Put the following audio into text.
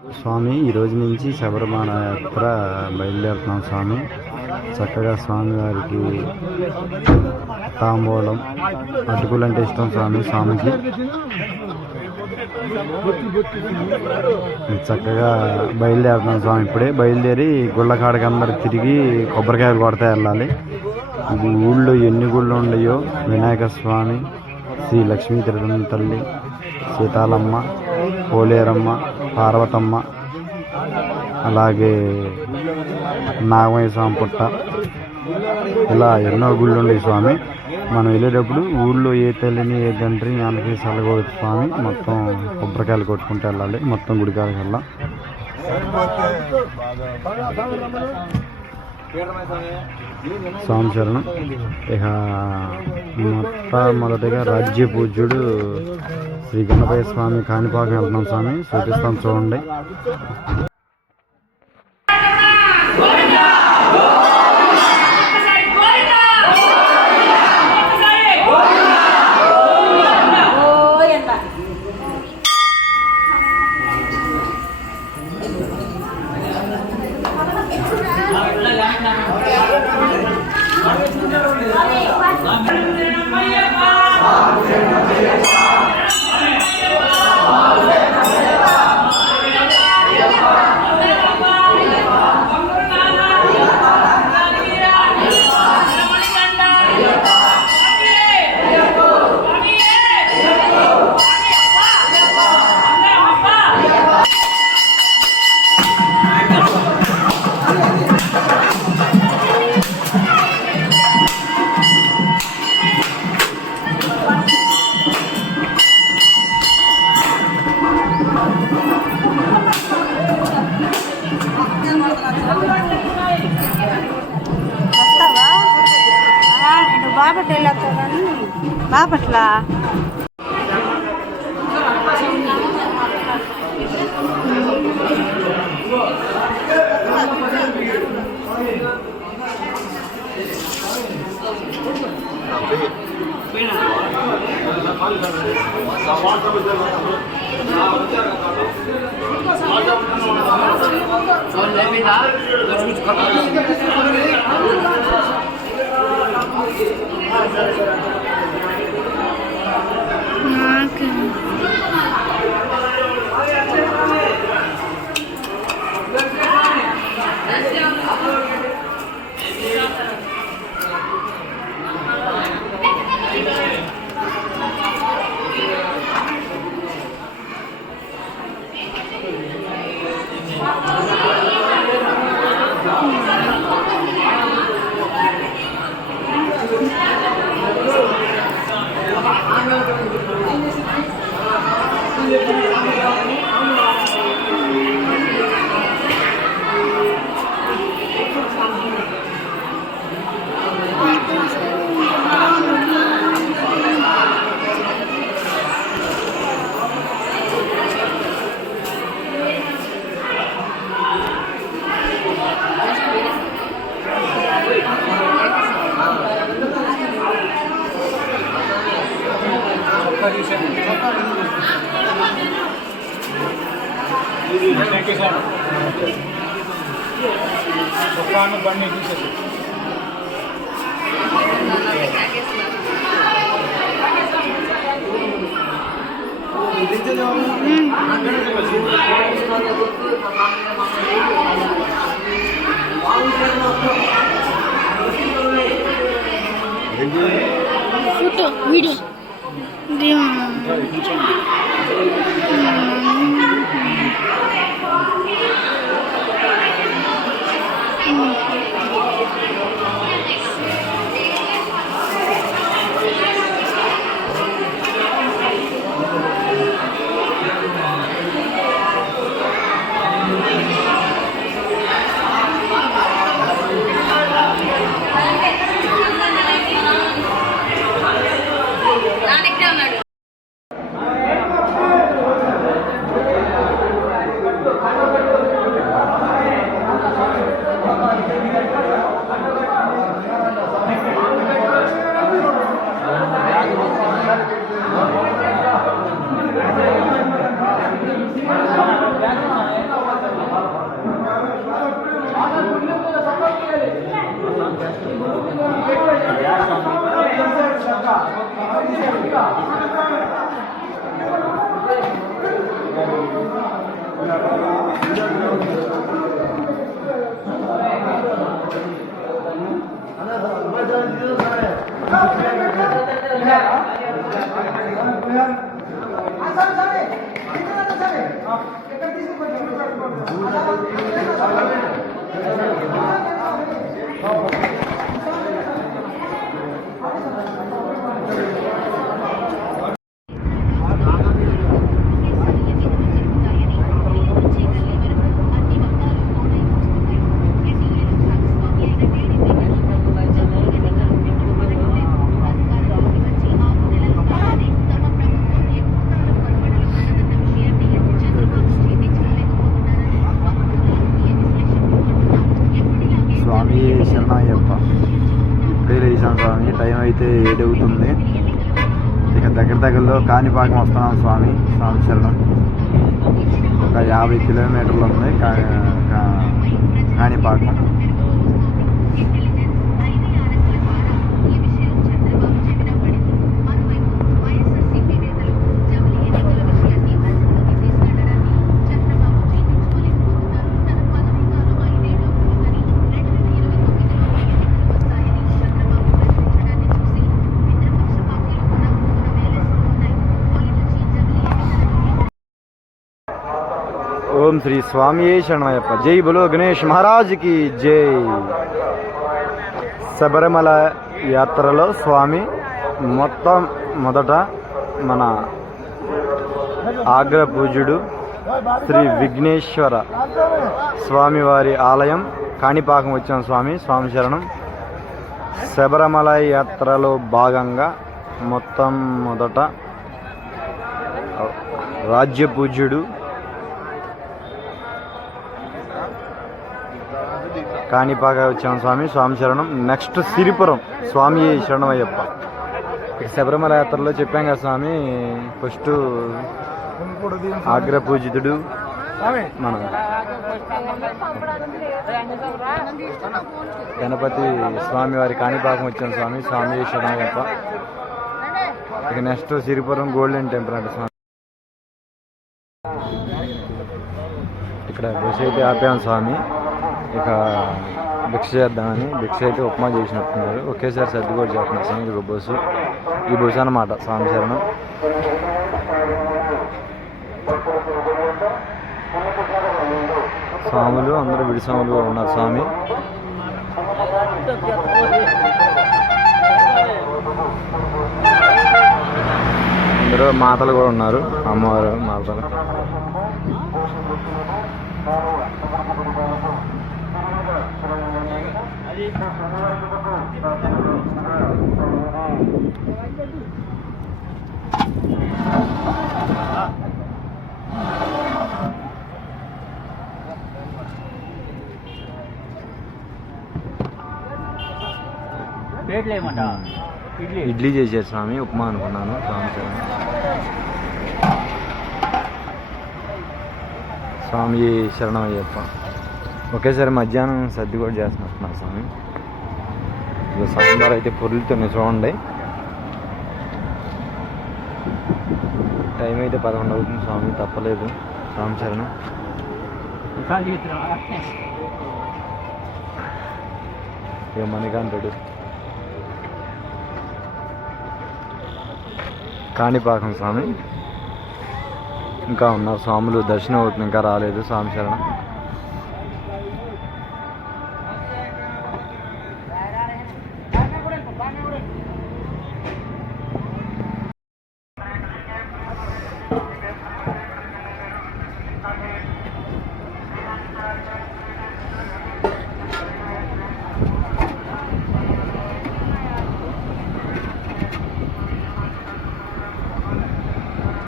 స్వామి ఈరోజు నుంచి శబరిమల యాత్ర బయలుదేరుతున్నాం స్వామి. చక్కగా స్వామివారికి తాంబూలం అటుకులు అంటే ఇష్టం స్వామికి. చక్కగా బయలుదేరుతున్నాం స్వామి. ఇప్పుడే బయలుదేరి గుళ్ళ కాడకి అందరు తిరిగి కొబ్బరికాయలు కొడతా వెళ్ళాలి. ఊళ్ళో ఎన్ని గుళ్ళు ఉన్నాయో, వినాయక స్వామి, శ్రీ లక్ష్మీ తిరుపతి తల్లి, సీతాలమ్మ, పోలేరమ్మ, పార్వతమ్మ, అలాగే నాగమయ్య స్వామి పుట్ట, ఇలా ఎన్నో గుళ్ళు ఉన్నాయి స్వామి. మనం వెళ్ళేటప్పుడు ఊళ్ళో ఏ తల్లిని ఏ తండ్రిని మనకి సలగొచ్చు స్వామి. మొత్తం కొబ్బరికాయలు కొట్టుకుంటూ వెళ్ళాలి. మొత్తం గుడికాయకి వెళ్ళాం. స్వామి శరణం. ఇక మొట్టమొదటిగా రాజ్య పూజ్యుడు శ్రీ గణపయ్య స్వామి కాణిపాకం వెళ్తున్నాం స్వామి. చూపిస్తాం చూడండి. బాపట్ల బండి ఫోటో వీడియో స్వామి శరణయ్యప్ప. ఇప్పుడే లేచాం స్వామి, టైం అయితే 7 అవుతుంది. ఇక దగ్గరలో కాణిపాకం వస్తున్నాం స్వామి. స్వామి శరణం. ఒక 50 కిలోమీటర్లు ఉంది కాణిపాకం. ఓం శ్రీ స్వామి శరణయ్యప్ప. జై బలో గణేష్ మహారాజ్కి జై. శబరిమల యాత్రలో స్వామి మొదట మన ఆగ్ర పూజ్యుడు శ్రీ విఘ్నేశ్వర స్వామివారి ఆలయం కాణిపాకం వచ్చాం స్వామి. స్వామి శరణం. శబరిమల యాత్రలో భాగంగా మొదట రాజ్య పూజ్యుడు కాణిపాక వచ్చాం స్వామి. స్వామి శరణం. నెక్స్ట్ సిరిపురం. స్వామి శరణమయ్యప్ప. ఇక శబరిమల యాత్రలో చెప్పాం కదా స్వామి, ఫస్ట్ ఆగ్ర పూజితుడు మన గణపతి స్వామి వారి కాణిపాకం వచ్చాం స్వామి. స్వామి శరణమయ్యప్ప. ఇక నెక్స్ట్ సిరిపురం గోల్డెన్ టెంపుల్ అంటే స్వామి. ఇక్కడ బస్సు అయితే ఆపాం స్వామి. ఇక భిక్ష చేద్దామని. భిక్ష అయితే ఉప్మా చేసినట్టున్నారు. ఒకేసారి సర్ది కూడా చేస్తున్నారు స్వామి. ఇది బస్సు, ఈ బస్సు అన్నమాట. స్వామి శరణం. స్వాములు అందరూ విడి స్వాములుగా ఉన్నారు స్వామి. అందరూ మాతలు కూడా ఉన్నారు, అమ్మవారు మాతలు. ఇడ్లీ చేశారు స్వామి. ఉప్మా అనుకున్నాను. స్వామి శరణమయ్యప్ప. ఒకేసారి మధ్యాహ్నం సర్ది కూడా చేస్తున్నట్టున్నారు స్వామి. సాంబార్ అయితే పొరులుతున్నాయి చూడండి. టైం అయితే 11 అవుతుంది స్వామి. తప్పలేదు. స్వామి శరణం. మణికాంతుడు కాణిపాకం స్వామి. ఇంకా ఉన్నారు స్వాములు. దర్శనం అవుతుంది, ఇంకా రాలేదు. స్వామి శరణం.